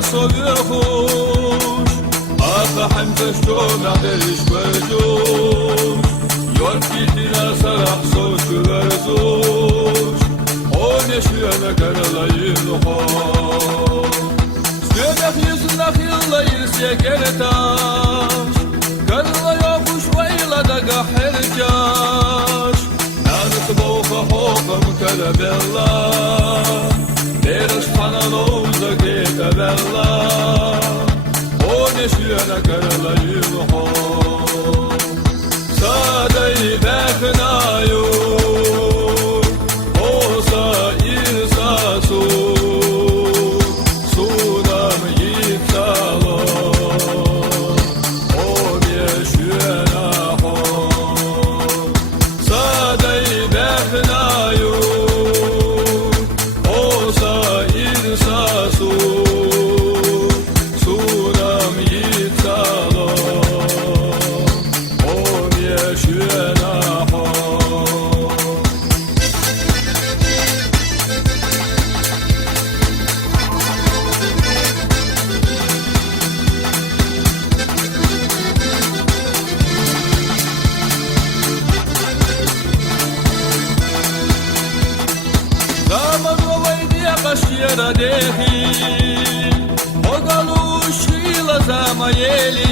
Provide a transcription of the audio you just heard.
صبيخوش أفحم تشتون عدش برجوش يوركي دينا سرح صوت برزوش Oneş yüzüne karalayın hoş Sönük yüzüne yıllayır sekere taş Karla yokuş vayla da gahir caş Narık boğha hoğam karabella Beriş kanan oğuza gete bella Oneş yüzüne karalayın hoş Sadayı beknayın Kaşıra dehi Ogalu şila zamayeli